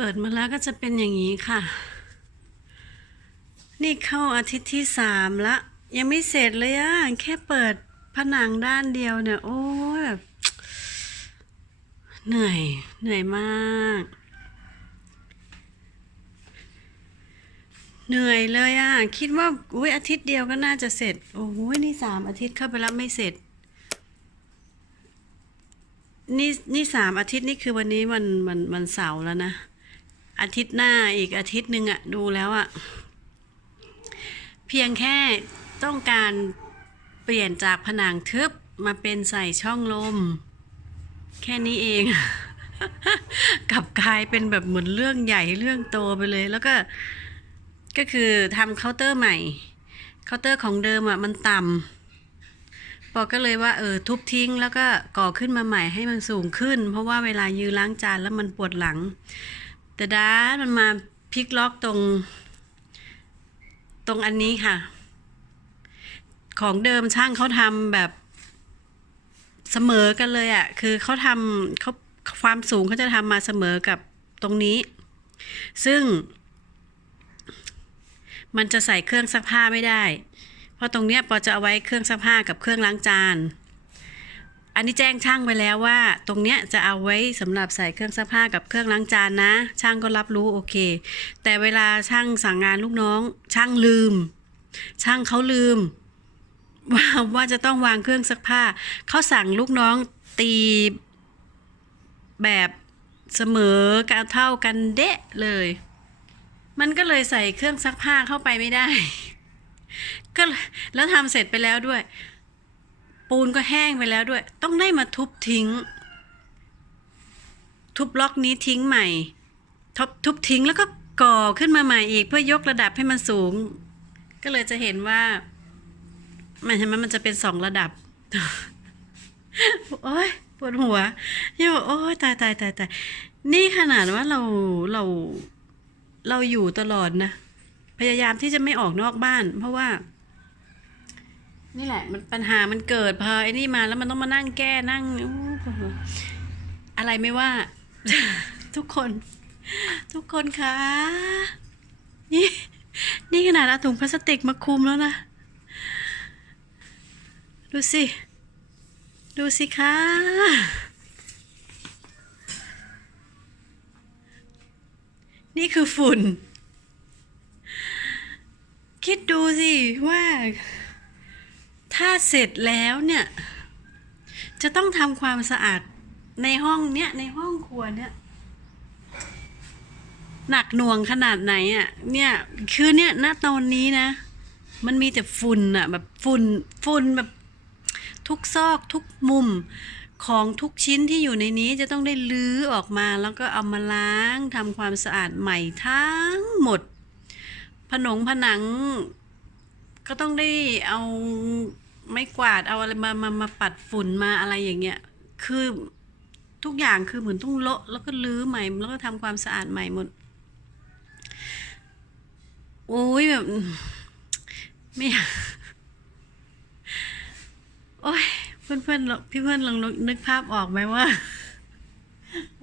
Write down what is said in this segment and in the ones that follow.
เปิดมาแล้วก็จะเป็นอย่างนี้ค่ะ นี่เข้าอาทิตย์ที่สามละ ยังไม่เสร็จเลยอะแค่เปิดผนังด้านเดียวเนี่ย โอ้ยแบบเหนื่อย เหนื่อยมาก เหนื่อยเลยอะคิดว่าอุ้ยอาทิตย์เดียวก็น่าจะเสร็จ โอ้ยนี่สามอาทิตย์เข้าไปแล้วไม่เสร็จ นี่นี่สามอาทิตย์นี่คือวันนี้วันวันวันเสาร์แล้วนะ อาทิตย์หน้าอีกอาทิตย์หนึ่งอะดูแล้วอะเพียงแค่ต้องการเปลี่ยนจากผนังทึบมาเป็นใส่ช่องลม แค่นี้เองกลับกลายเป็นแบบเหมือนเรื่องใหญ่เรื่องโตไปเลย แล้วก็ก็คือทำเคาน์เตอร์ใหม่เคาน์เตอร์ของเดิมอะมันต่ำปอก็เลยว่าเออทุบทิ้ง แล้วก็ก่อขึ้นมาใหม่ให้มันสูงขึ้น เพราะว่าเวลายืนล้างจานแล้วมันปวดหลัง แต่ด้ามันมาพลิกล็อกตรง ตรงอันนี้ค่ะ ของเดิมช่างเขาทำแบบเสมอกันเลยอะ่ะ คือเขาทำเขาความสูงเขาจะทำมาเสมอกับตรงนี้ ซึ่ง มันจะใส่เครื่องซักผ้าไม่ได้ เพราะตรงเนี้ยปอจะเอาไว้เครื่องซักผ้ากับเครื่องล้างจาน อันนี้แจ้งช่างไว้แล้วว่า ตรงเนี้ยจะเอาไว้สำหรับใส่เครื่องซักผ้ากับเครื่องล้างจานนะ ช่างก็รับรู้โอเค แต่เวลาช่างสั่งงานลูกน้อง ช่างลืม ช่างเขาลืม ว่าว่าจะต้องวางเครื่องซักผ้าเขาสั่งลูกน้องตีแบบเสมอกันเท่ากันเดะเลย มันก็เลยใส่เครื่องซักผ้าเข้าไปไม่ได้ ก็แล้วทำเสร็จไปแล้วด้วย ปูนก็แห้งไปแล้วด้วย ต้องได้มาทุบทิ้ง ทุบล็อกนี้ทิ้งใหม่ทุบทุบทิ้งแล้วก็ก่อขึ้นมาใหม่อีกเพื่อยกระดับให้มันสูง ก็เลยจะเห็นว่ามันใช่ไหมมันจะเป็นสองระดับ โอ้ยปวดหัวโยโอ้ยตายตายตายตายนี่ขนาดว่าเราเราเราอยู่ตลอดนะ พยายามที่จะไม่ออกนอกบ้าน เพราะว่า นี่แหละ มันปัญหามันเกิดพอไอ้นี่มาแล้วมันต้องมานั่งแก้นั่งอะไรไม่ว่า ทุกคน ทุกคนคะนี่ นี่ขนาดเอาถุงพลาสติกมาคลุมแล้วนะ ดูสิ ดูสิคะนี่คือฝุ่น คิดดูสิว่า ถ้าเสร็จแล้วเนี่ย จะต้องทำความสะอาดในห้องเนี้ยในห้องครัวเนี่ยหนักหน่วงขนาดไหนอะ่ะ เนี่ยคือเนี่ยณตอนนี้นะ มันมีแต่ฝุ่นอะ แบบฝุ่นฝุ่นแบบทุกซอกทุกมุมของทุกชิ้นที่อยู่ในนี้จะต้องได้ลื้อออกมาแล้วก็เอามาล้างทำความสะอาดใหม่ทั้งหมด ผนงผนังก็ต้องได้เอา ไม้กวาดเอาอะไรมามามาปัดฝุ่นมาอะไรอย่างเงี้ยคือทุกอย่างคือเหมือนต้องโละแล้วก็ลื้อใหม่ แล้วก็ทำความสะอาดใหม่หมดโอ้ยแบบไม่อยากโอ้ยเพื่อนเพื่อนพี่เพื่อนลองนึกภาพออกไหมว่า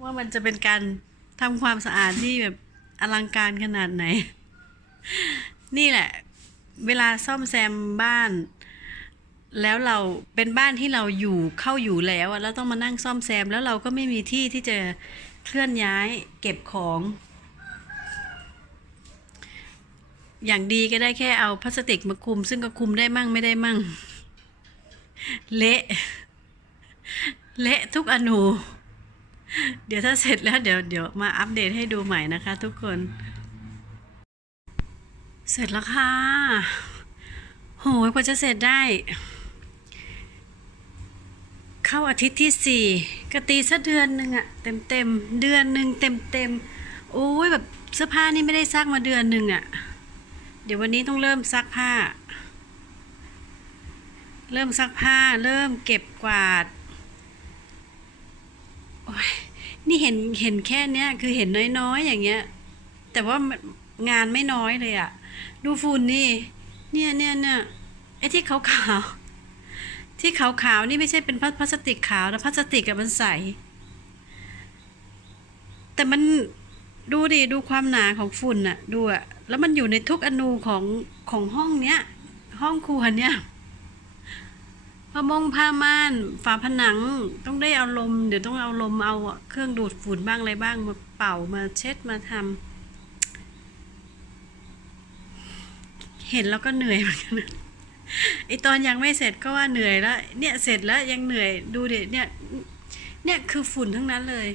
ว่ามันจะเป็นการทำความสะอาดที่แบบอลังการขนาดไหน นี่แหละ เวลาซ่อมแซมบ้าน แล้วเราเป็นบ้านที่เราอยู่เข้าอยู่แล้วแล้วต้องมานั่งซ่อมแซม แล้วเราก็ไม่มีที่ที่จะเคลื่อนย้ายเก็บของ อย่างดีก็ได้แค่เอาพลาสติกมาคุม ซึ่งก็คุมได้มั่งไม่ได้มั่ง เละเละทุกอนูเดี๋ยวถ้าเสร็จแล้วเดี๋ยวเดี๋ยวมาอัปเดตให้ดูใหม่นะคะ ทุกคน เสร็จแล้วค่ะ โหยกว่าจะเสร็จได้ เข้าอาทิตย์ที่สี่กตีซะเดือนหนึ่งอะเต็มเต็มเดือนหนึ่งเต็มเต็มโอ้ยแบบเสื้อผ้านี่ไม่ได้ซักมาเดือนหนึ่งอะเดี๋ยววันนี้ต้องเริ่มซักผ้า เริ่มซักผ้าเริ่มเก็บกวาดนี่เห็นเห็นแค่เนี้ยคือเห็นน้อยๆอย่างเงี้ย แต่ว่างานไม่น้อยเลยอะดูฝุ่นนี่ เนี่ยเนี่ยเนี่ยไอ้ที่ขาวๆ ที่ขาวๆนี่ไม่ใช่เป็นพลาสติกขาวนะพลาสติกกับมันใส แต่มันดูดิดูความหนาของฝุ่นอะดูอะแล้วมันอยู่ในทุกอนูของของห้องเนี้ย ห้องครัวเนี้ยผ้ามงผ้าม่านฝาผนังต้องได้เอาลม เดี๋ยวต้องเอาลมเอาเครื่องดูดฝุ่นบ้างอะไรบ้างมาเป่ามาเช็ดมาทำเห็นแล้วก็เหนื่อยเหมือนกัน ไอตอนยังไม่เสร็จก็ว่าเหนื่อยแล้วเนี่ยเสร็จแล้วยังเหนื่อยดูเดิเนี่ยเนี่ยคือฝุ่นทั้งนั้นเลย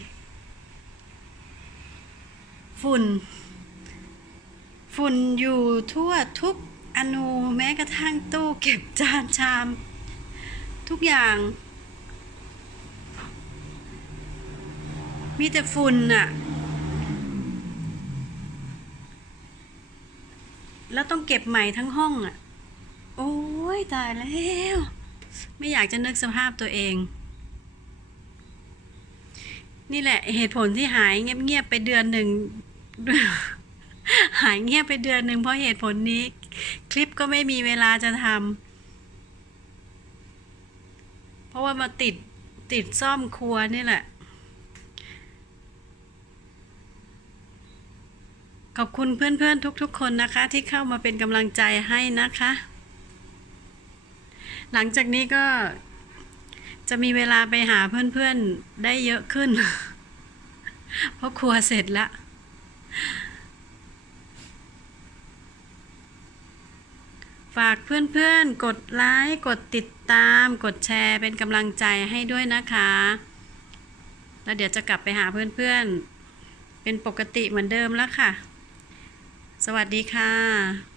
ฝุ่น ฝุ่นอยู่ทั่วทุกอนูแม้กระทั่งตู้เก็บจานชาม ทุกอย่าง มีแต่ฝุ่นน่ะแล้วต้องเก็บใหม่ทั้งห้องอะ ยตายแล้ว ไม่อยากจะนึกสภาพตัวเอง นี่แหละเหตุผลที่หายเงียบๆไปเดือนหนึ่ง หายเงียบไปเดือนหนึ่งเพราะเหตุผลนี้ คลิปก็ไม่มีเวลาจะทำเพราะว่ามาติดติดซ่อมครัวนี่แหละขอบคุณเพื่อนๆทุกๆคนนะคะ ที่เข้ามาเป็นกำลังใจให้นะคะ หลังจากนี้ก็จะมีเวลาไปหาเพื่อนๆได้เยอะขึ้น เพราะครัวเสร็จแล้วฝากเพื่อนๆ กดไลค์ กดติดตาม กดแชร์เป็นกำลังใจให้ด้วยนะคะ แล้วเดี๋ยวจะกลับไปหาเพื่อนๆ เป็นปกติเหมือนเดิมแล้วค่ะ สวัสดีค่ะ